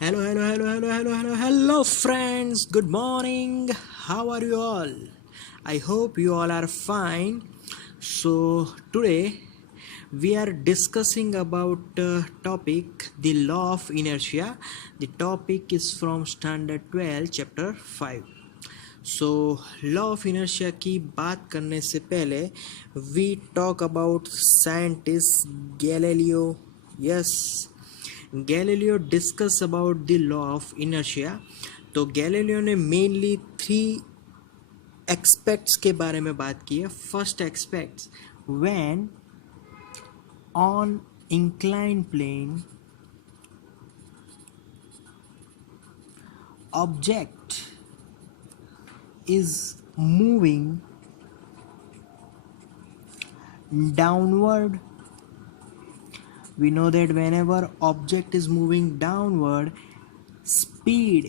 Hello, hello, hello, hello, hello, hello, hello, friends. Good morning. How are you all? I hope you all are fine. So today we are discussing about topic the law of inertia. The topic is from standard 12 chapter 5. So law of inertia की बात करने से पहले we talk about scientist Galileo. Yes, Galileo discuss about the law of inertia. तो Galileo ने mainly three aspects के बारे में बात की है. First aspects, when on incline plane object is moving downward. We know that whenever object is moving downward, speed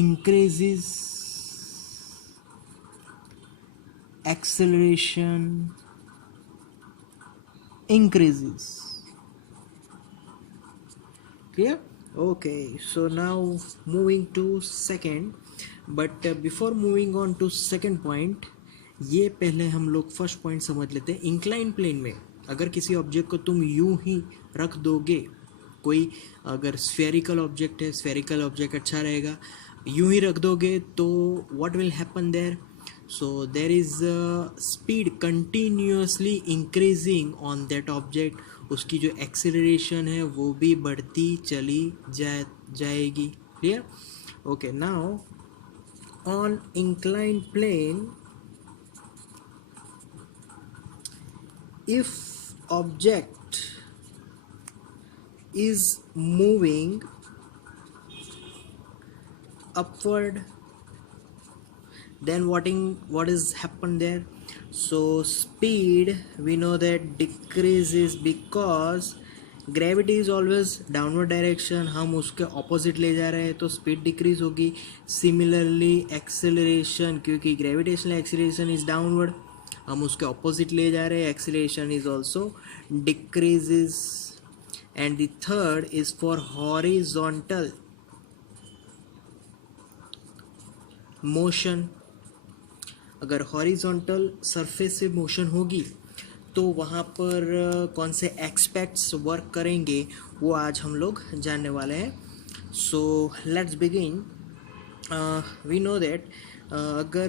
increases, acceleration increases. Clear? Okay, so now moving to second. But before moving on to second point, ये पहले हम लोग first point समझ लेते हैं. Incline plane में अगर किसी ऑब्जेक्ट को तुम यूं ही रख दोगे, कोई अगर स्फेरिकल ऑब्जेक्ट है, स्फेरिकल ऑब्जेक्ट अच्छा रहेगा, यूं ही रख दोगे तो what will happen there? So there is speed continuously increasing on that object. उसकी जो एक्सेलरेशन है वो भी बढ़ती चली जाएगी. Clear? Okay, now on inclined plane, if object is moving upward, then what is happened there? So speed, we know that decreases because gravity is always downward direction. हम उसके ऑपोजिट ले जा रहे हैं तो स्पीड डिक्रीज होगी. Similarly acceleration, क्योंकि gravitational acceleration is downward, हम उसके ऑपोजिट ले जा रहे हैं, acceleration is also decreases. And the third is for horizontal motion. अगर हॉरिजॉन्टल सरफेस से मोशन होगी तो वहाँ पर कौन से एक्सपेक्ट्स वर्क करेंगे वो आज हम लोग जानने वाले हैं. So let's begin. We know that अगर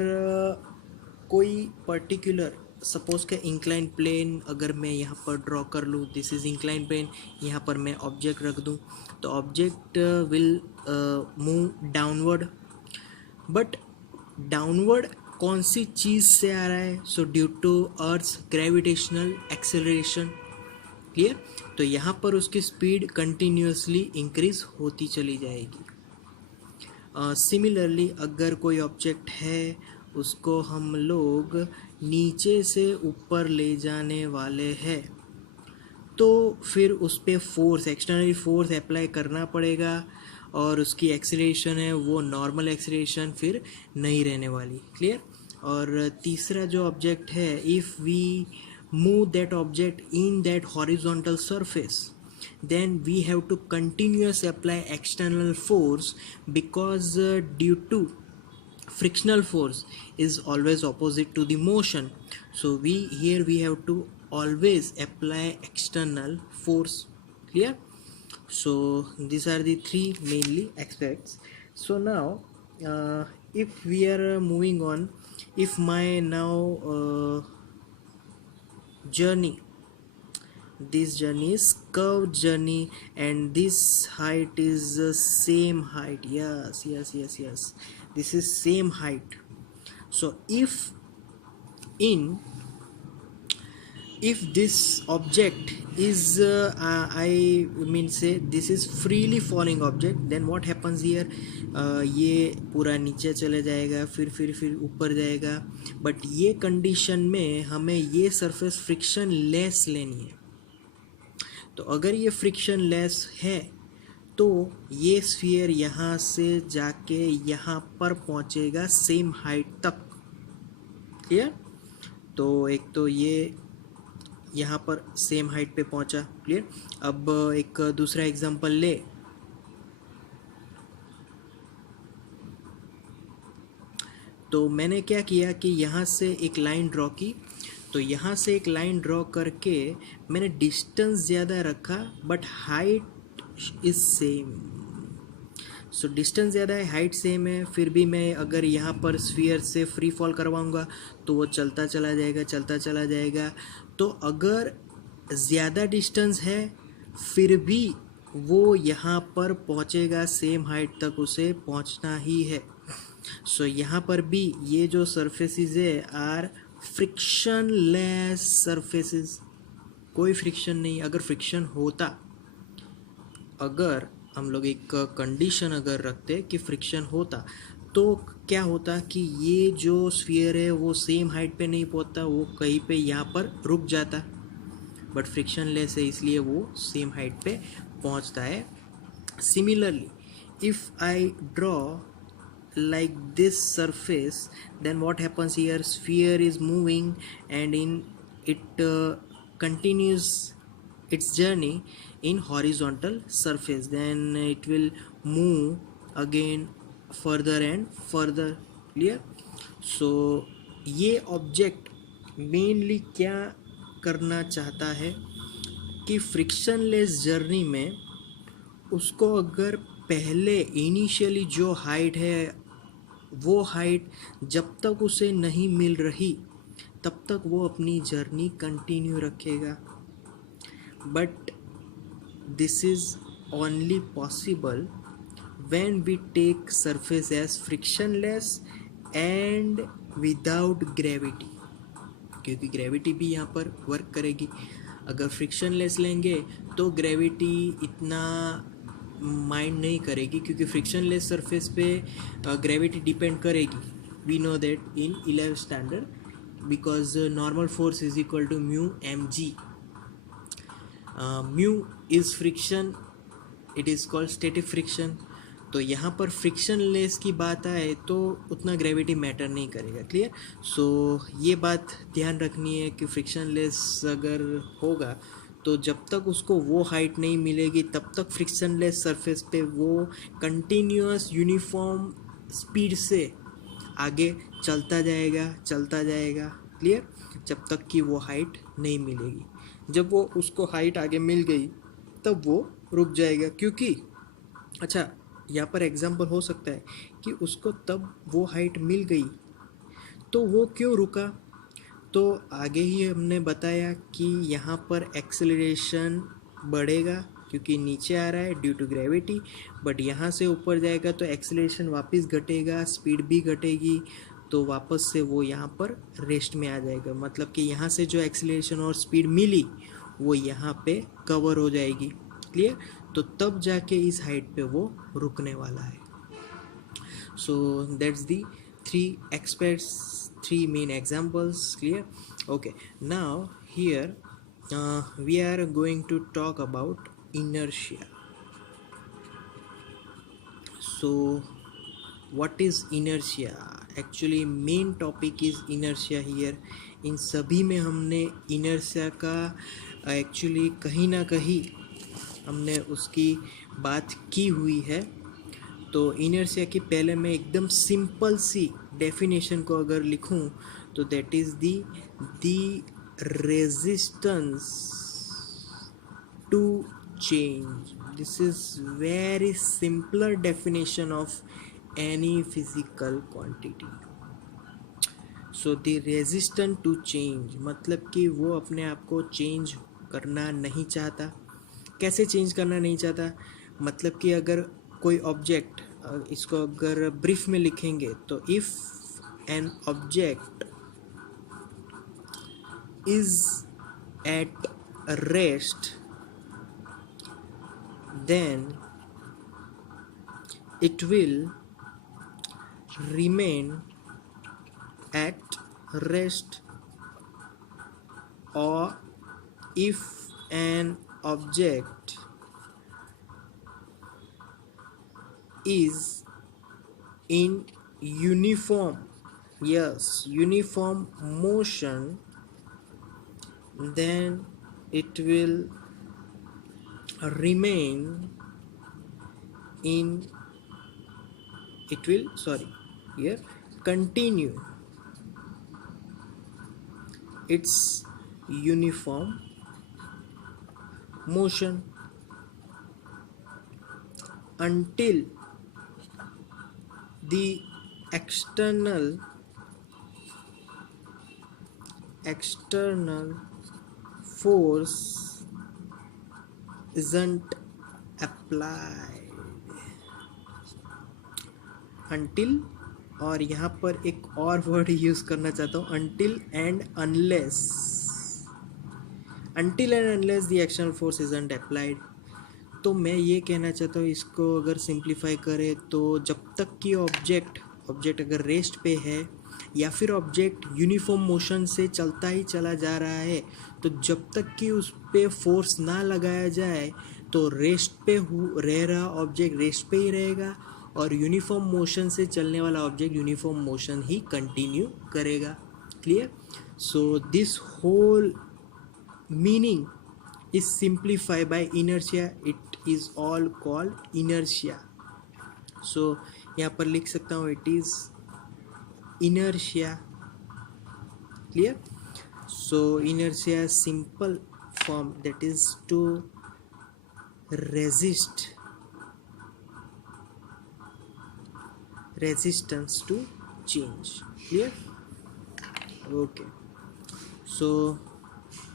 कोई पर्टिकुलर, सपोज के इंक्लाइन प्लेन अगर मैं यहाँ पर ड्रॉ कर लूँ, दिस इज़ इंक्लाइन प्लेन, यहाँ पर मैं ऑब्जेक्ट रख दूँ तो object will move downward. But downward कौन सी चीज़ से आ रहा है? So due to earth's gravitational acceleration. Clear? तो यहाँ पर उसकी स्पीड कंटिन्यूसली इंक्रीज होती चली जाएगी. सिमिलरली अगर कोई ऑब्जेक्ट है, उसको हम लोग नीचे से ऊपर ले जाने वाले हैं तो फिर उस पर फोर्स, एक्सटर्नल फोर्स अप्लाई करना पड़ेगा और उसकी एक्सेलरेशन है वो नॉर्मल एक्सेलरेशन फिर नहीं रहने वाली. क्लियर? और तीसरा जो ऑब्जेक्ट है, if we move that object in that horizontal surface, then we have to continuously apply external force because due to frictional force is always opposite to the motion. So we have to always apply external force. Clear? So these are the three mainly aspects. So now if we are moving on, if my now journey, this journey is curved journey and this height is the same height. Yes, this is same height. So if this object is I mean say this is freely falling object, then what happens here? ये पूरा नीचे चले जाएगा, फिर ऊपर जाएगा. But ये condition में हमें ये सरफेस फ्रिक्शन लेस लेनी है. तो अगर ये फ्रिक्शन लेस है तो ये स्फीयर यहाँ से जाके यहाँ पर पहुँचेगा सेम हाइट तक. क्लियर? तो एक तो ये यहाँ पर सेम हाइट पे पहुँचा. क्लियर? अब एक दूसरा एग्जांपल ले. तो मैंने क्या किया कि यहाँ से एक लाइन ड्रॉ की, तो यहाँ से एक लाइन ड्रॉ करके मैंने डिस्टेंस ज़्यादा रखा but height is same. So distance ज़्यादा है, हाइट सेम है, फिर भी मैं अगर यहाँ पर स्फीयर से फ्री फॉल करवाऊँगा तो वो चलता चला जाएगा, चलता चला जाएगा। तो अगर ज़्यादा डिस्टेंस है फिर भी वो यहाँ पर पहुँचेगा, सेम हाइट तक उसे पहुँचना ही है। सो यहाँ पर भी ये जो सरफेसेस है आर फ्रिक्शनलेस सरफेसेस, कोई फ्रिक्शन नहीं। अगर फ्रिक्शन होता, अगर हम लोग एक कंडीशन अगर रखते कि फ्रिक्शन होता तो क्या होता कि ये जो स्फीयर है वो सेम हाइट पे नहीं पहुंचता, वो कहीं पे यहाँ पर रुक जाता। बट फ्रिक्शन लेस है इसलिए वो सेम हाइट पे पहुंचता है। Similarly if I draw like this surface, then what happens here, sphere is moving and in it continues its journey in horizontal surface, then it will move again further and further, clear? so ये object mainly क्या करना चाहता है कि frictionless journey में उसको अगर पहले इनिशियली जो हाइट है वो हाइट जब तक उसे नहीं मिल रही तब तक वो अपनी जर्नी कंटिन्यू रखेगा। But this is only possible when we take surface as frictionless and without gravity, क्योंकि ग्रेविटी भी यहाँ पर वर्क करेगी। अगर फ्रिक्शनलेस लेंगे तो ग्रेविटी इतना माइंड नहीं करेगी, क्योंकि फ्रिक्शनलेस सरफेस पे ग्रेविटी डिपेंड करेगी। We know that in 11th standard, because normal force is equal to mu M G. Mu is friction, it is called static friction. तो यहाँ पर फ्रिक्शनलेस की बात आए तो उतना ग्रेविटी मैटर नहीं करेगा, क्लियर? सो ये बात ध्यान रखनी है कि फ्रिक्शनलेस अगर होगा तो जब तक उसको वो हाइट नहीं मिलेगी तब तक फ्रिक्शनलेस सरफेस पे वो कंटिन्यूअस यूनिफॉर्म स्पीड से आगे चलता जाएगा, चलता जाएगा, क्लियर? जब तक कि वो हाइट नहीं मिलेगी। जब वो उसको हाइट आगे मिल गई तब वो रुक जाएगा, क्योंकि अच्छा यहाँ पर एग्जांपल हो सकता है कि उसको तब वो हाइट मिल गई तो वो क्यों रुका। तो आगे ही हमने बताया कि यहाँ पर एक्सेलरेशन बढ़ेगा क्योंकि नीचे आ रहा है ड्यू टू ग्रेविटी, बट यहाँ से ऊपर जाएगा तो एक्सेलरेशन वापस घटेगा, स्पीड भी घटेगी, तो वापस से वो यहाँ पर रेस्ट में आ जाएगा। मतलब कि यहाँ से जो एक्सेलरेशन और स्पीड मिली वो यहाँ पे कवर हो जाएगी, क्लियर? तो तब जाके इस हाइट पे वो रुकने वाला है। So that's the three main examples, clear? Okay, now here we are going to talk about inertia. So what is inertia? Actually main topic is inertia here. इन सभी में हमने inertia का एक्चुअली कहीं ना कहीं हमने उसकी बात की हुई है। तो इनर्शिया की पहले मैं एकदम सिंपल सी डेफिनेशन को अगर लिखूं तो that is the resistance to change. This is very simpler definition of any physical quantity. So the resistant to change मतलब कि वो अपने आप को चेंज करना नहीं चाहता। कैसे चेंज करना नहीं चाहता? मतलब कि अगर कोई ऑब्जेक्ट, इसको अगर ब्रीफ में लिखेंगे तो if an object is at rest then it will remain at rest, और if an object is in uniform motion, then it will remain in, it will, sorry, here continue its uniform motion until the external force isn't applied. until, और यहाँ पर एक और word use करना चाहता हूँ, until and unless the external force isn't applied. तो मैं ये कहना चाहता हूँ, इसको अगर सिंप्लीफाई करें तो जब तक कि ऑब्जेक्ट अगर रेस्ट पे है या फिर ऑब्जेक्ट यूनिफॉर्म मोशन से चलता ही चला जा रहा है, तो जब तक कि उस पे फोर्स ना लगाया जाए तो रेस्ट पे रह रहा ऑब्जेक्ट रेस्ट पे ही रहेगा और यूनिफॉर्म मोशन से चलने वाला ऑब्जेक्ट यूनिफॉर्म मोशन ही कंटिन्यू करेगा. Clear? So this whole meaning is simplified by inertia. It is all called inertia. So यहाँ पर लिख सकता हूँ it is inertia. Clear? So inertia simple form, that is to resistance to change. Clear? Okay, so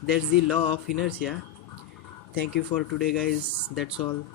that's the law of inertia. Thank you for today, guys. That's all.